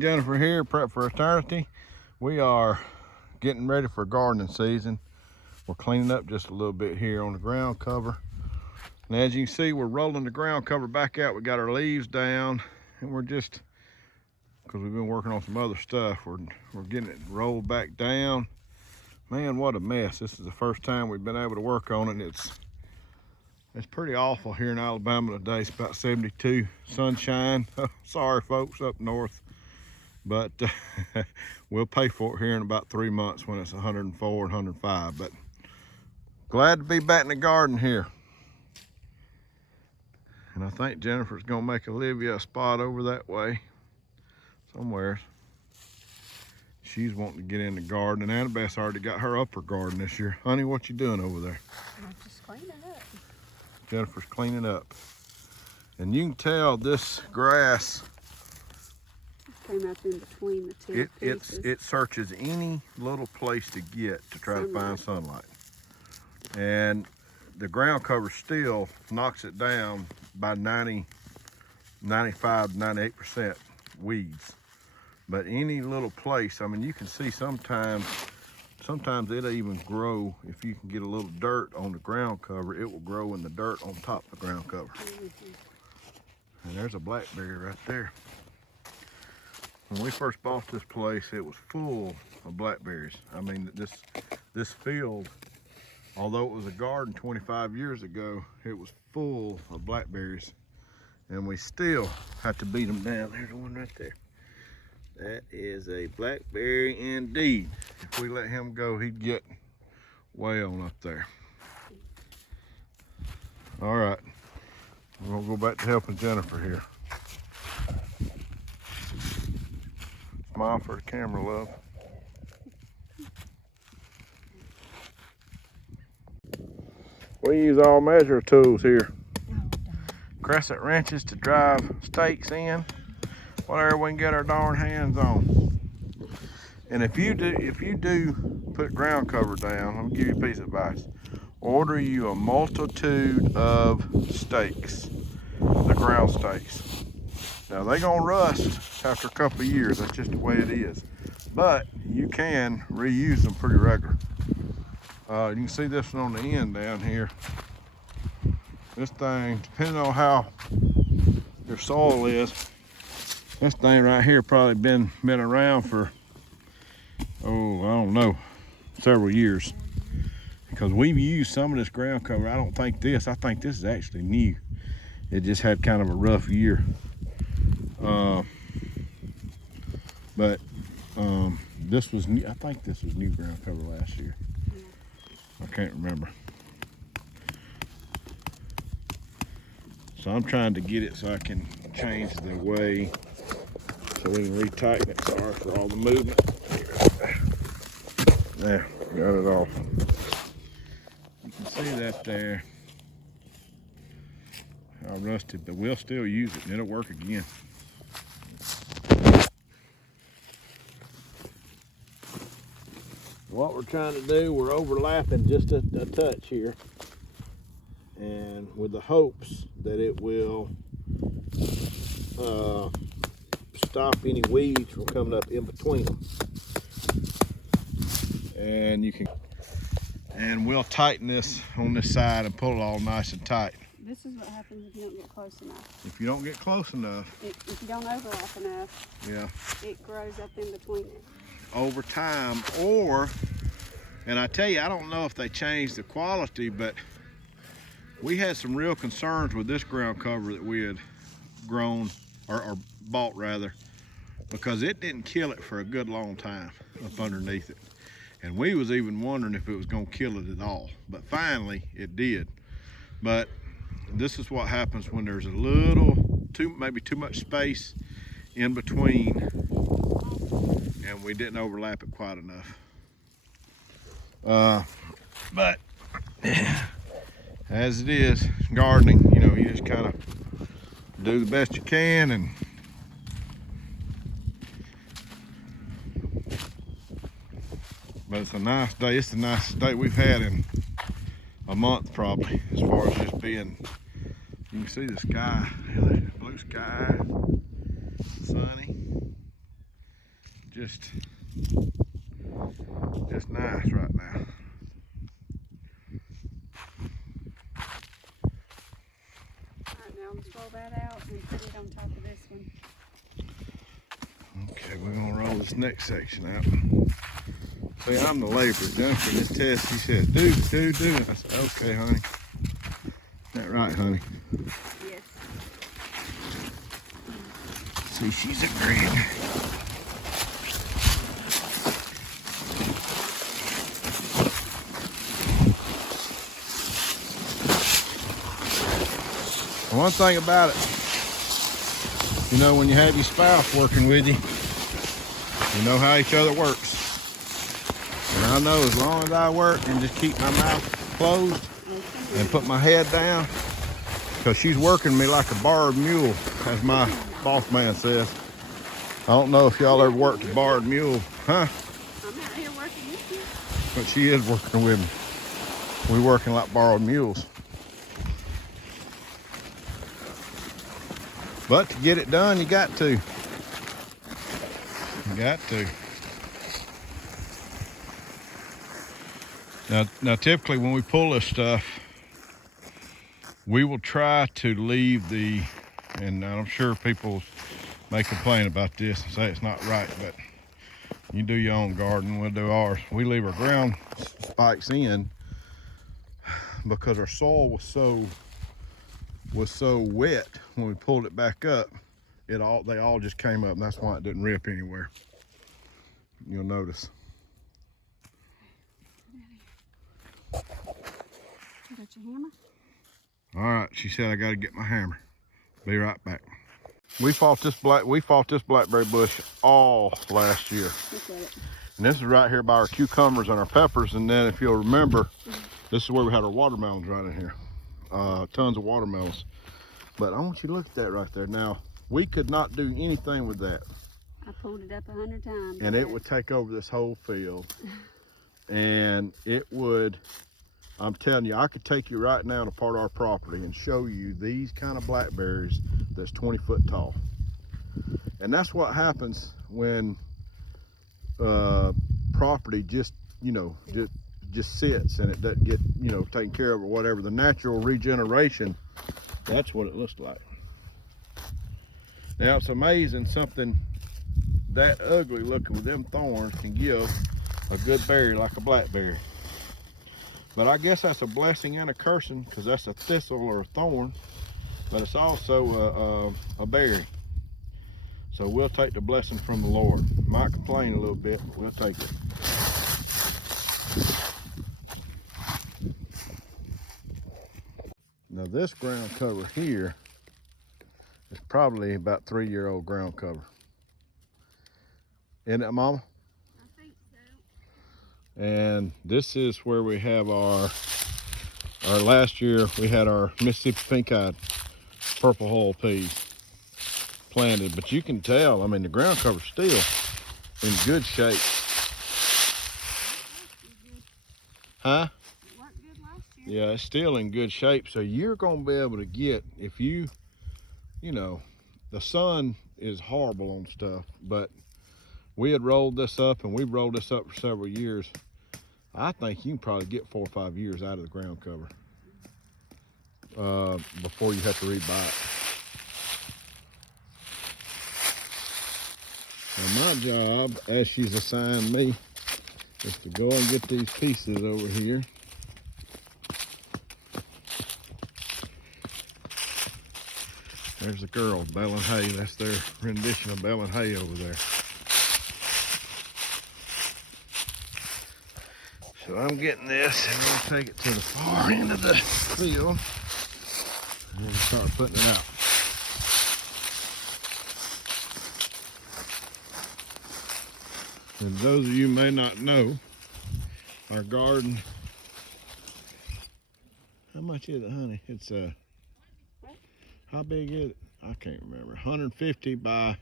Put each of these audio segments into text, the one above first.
Jennifer here, Prep for Eternity. We are getting ready for gardening season. We're cleaning up just a little bit here on the ground cover. And as you can see, we're rolling the ground cover back out. We got our leaves down, and we're just, because we've been working on some other stuff, we're getting it rolled back down. Man, what a mess. This is the first time we've been able to work on it. And it's pretty awful here in Alabama today. It's about 72, sunshine. Sorry folks up north, but we'll pay for it here in about 3 months when it's 104 and 105. But glad to be back in the garden here. And I think Jennifer's gonna make Olivia a spot over that way somewhere. She's wanting to get in the garden, and Annabeth's already got her upper garden this year. Honey, what you doing over there? I'm just cleaning up. Jennifer's cleaning up. And you can tell this grass, Came up in between the two pieces. it searches any little place to get to try to find sunlight. And the ground cover still knocks it down by 95, 98% weeds. But any little place, I mean, you can see sometimes it'll even grow. If you can get a little dirt on the ground cover, it will grow in the dirt on top of the ground cover. And there's a blackberry right there. When we first bought this place, it was full of blackberries. I mean, this field, although it was a garden 25 years ago, it was full of blackberries. And we still have to beat them down. There's one right there. That is a blackberry indeed. If we let him go, he'd get way on up there. All right, we're gonna go back to helping Jennifer here. Smile for the camera, love. We use all measure of tools here. Crescent wrenches to drive stakes in. Whatever we can get our darn hands on. And if you do put ground cover down, I'm gonna give you a piece of advice. Order you a multitude of stakes, the ground stakes. Now they're gonna rust after a couple of years. That's just the way it is. But you can reuse them pretty regular. You can see this one on the end down here. This thing, depending on how your soil is, this thing right here probably been around for, oh, I don't know, several years. Because we've used some of this ground cover. I think this is actually new. It just had kind of a rough year. This was new. I think this was new ground cover last year. I can't remember. So I'm trying to get it so I can change the way so we can retighten it. Sorry for all the movement. There, got it off. You can see that there. How rusted, but we'll still use it and it'll work again. What we're trying to do, we're overlapping just a touch here, and with the hopes that it will stop any weeds from coming up in between them. And we'll tighten this on this side and pull it all nice and tight. This is what happens if you don't get close enough. If you don't get close enough. If you don't overlap enough, yeah, it grows up in between it. Over time, and I tell you, I don't know if they changed the quality, but we had some real concerns with this ground cover that we had grown, or bought rather, because it didn't kill it for a good long time up underneath it. And we was even wondering if it was gonna kill it at all, but finally it did. But this is what happens when there's a little, maybe too much space in between, and we didn't overlap it quite enough. But as it is, gardening, you know, you just kind of do the best you can. And but it's a nice day. It's the nicest day we've had in a month probably, as far as just being, you can see the sky, blue sky, sunny. just nice right now. Alright, now let's roll that out and put it on top of this one. Okay, we're gonna roll this next section out. See, I'm the laborer. Jennifer, this test, she said, do. I said, okay, honey. Is that right, honey? Yes. See, she's agreeing. One thing about it, you know, when you have your spouse working with you, you know how each other works. And I know as long as I work and just keep my mouth closed and put my head down, because she's working me like a borrowed mule, as my boss man says. I don't know if y'all ever worked a borrowed mule, huh? I'm out here working with you. But she is working with me. We're working like borrowed mules. But to get it done, you got to. You got to. Now typically when we pull this stuff, we will try to leave the, and I'm sure people may complain about this and say it's not right, but you do your own garden, we'll do ours. We leave our ground spikes in because our soil was so wet when we pulled it back up. They all just came up, and that's why it didn't rip anywhere. You'll notice. You got your hammer? All right, she said I got to get my hammer. Be right back. We fought this blackberry bush all last year. Look at it. And this is right here by our cucumbers and our peppers. And then if you'll remember, this is where we had our watermelons right in here. Tons of watermelons. But I want you to look at that right there. Now, we could not do anything with that. I pulled it up 100 times. And it would take over this whole field. And it would, I'm telling you, I could take you right now to part of our property and show you these kind of blackberries that's 20 foot tall. And that's what happens when property just, you know, just sits and it doesn't get, you know, taken care of or whatever. The natural regeneration, that's what it looks like. Now it's amazing something that ugly looking with them thorns can give a good berry like a blackberry. But I guess that's a blessing and a cursing, because that's a thistle or a thorn, but it's also a berry. So we'll take the blessing from the Lord. Might complain a little bit, but we'll take it. Now this ground cover here is probably about 3-year-old ground cover. Isn't it, Mama? I think so. And this is where we have our last year we had our Mississippi pink-eyed purple hull peas planted. But you can tell, I mean, the ground cover's still in good shape. Huh? It worked good last year. Yeah, it's still in good shape. So you're gonna be able to get, if you know, the sun is horrible on stuff, but we had rolled this up, and we've rolled this up for several years. I think you can probably get 4 or 5 years out of the ground cover before you have to rebuy it. Now my job, as she's assigned me, is to go and get these pieces over here. There's the girls baling hay. That's their rendition of baling hay over there. So I'm getting this, and we'll take it to the far end of the field and then start putting it out. And those of you who may not know, our garden, how much is it, honey? It's how big is it? I can't remember. 150 by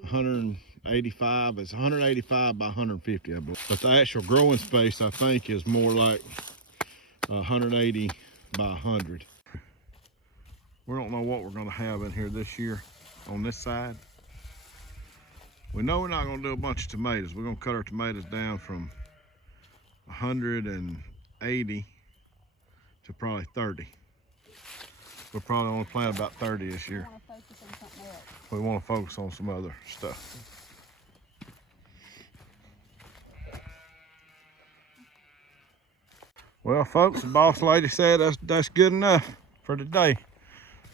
185. It's 185 by 150, I believe. But the actual growing space, I think, is more like 180 by 100. We don't know what we're going to have in here this year on this side. We know we're not gonna do a bunch of tomatoes. We're gonna cut our tomatoes down from 180 to probably 30. We'll probably only plant about 30 this year. We want to focus on some other stuff. Well, folks, the boss lady said that's good enough for today.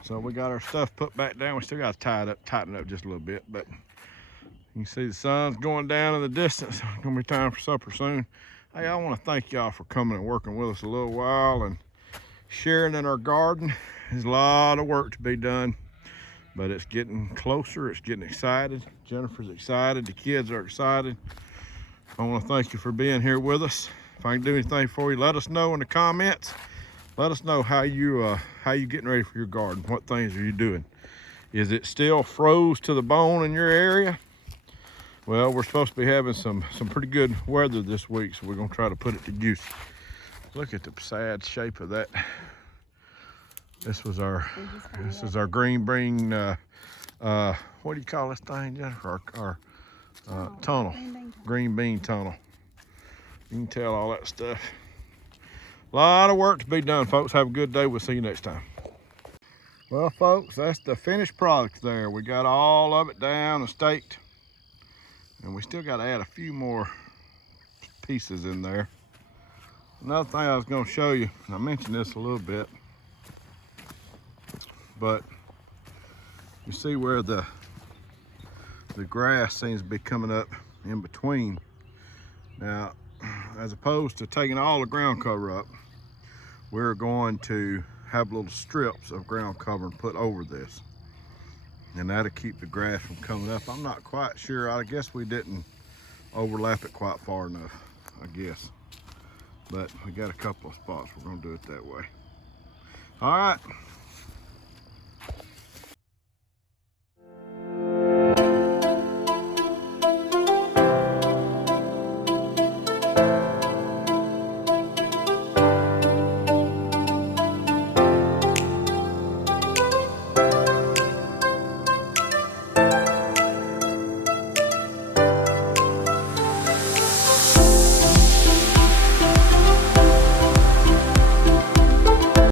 So we got our stuff put back down. We still got to tighten it up just a little bit, but you can see the sun's going down in the distance. It's gonna be time for supper soon. Hey, I want to thank y'all for coming and working with us a little while and sharing in our garden. There's a lot of work to be done, but it's getting closer. It's getting excited. Jennifer's excited. The kids are excited. I want to thank you for being here with us. If I can do anything for you, let us know in the comments. Let us know how you getting ready for your garden. What things are you doing? Is it still froze to the bone in your area? Well, we're supposed to be having some pretty good weather this week, so we're gonna try to put it to use. Look at the sad shape of that. This is our green bean. What do you call this thing, Jennifer? Our tunnel, green bean tunnel. You can tell all that stuff. A lot of work to be done, folks. Have a good day. We'll see you next time. Well, folks, that's the finished product there. We got all of it down and staked. And we still got to add a few more pieces in there. Another thing I was going to show you, and I mentioned this a little bit, but you see where the grass seems to be coming up in between. Now, as opposed to taking all the ground cover up, we're going to have little strips of ground cover and put over this. And that'll keep the grass from coming up. I'm not quite sure. I guess we didn't overlap it quite far enough, I guess. But we got a couple of spots. We're gonna do it that way. All right,